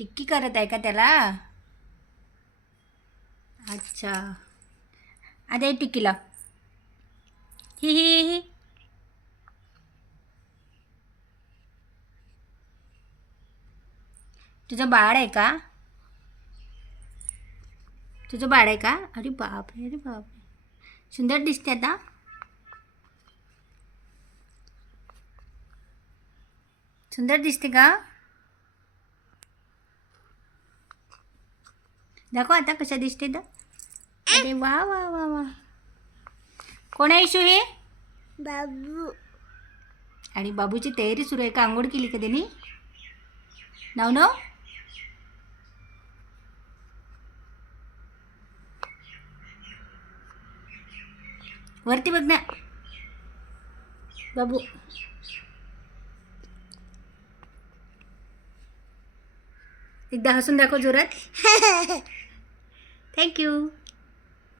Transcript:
टिक्की करत आहे का त्याला? अच्छा, आता हे टिक्की लाव. ही. तुझं बाळ आहे का? तुझं बाळ आहे का? अरे बापरे, अरे बापरे. सुंदर दिसते आता. सुंदर दिसते का? दाखव आता कशा दिसते तर. अरे वा वा वा वा. कोण आहे इशू हे? बाबू. आणि बाबूची तयारी सुरू आहे का? आंघोळ केली का त्यांनी? नव वरती बघ ना बाबू. एकदा हसून दाखव जोरात. थँक्यू.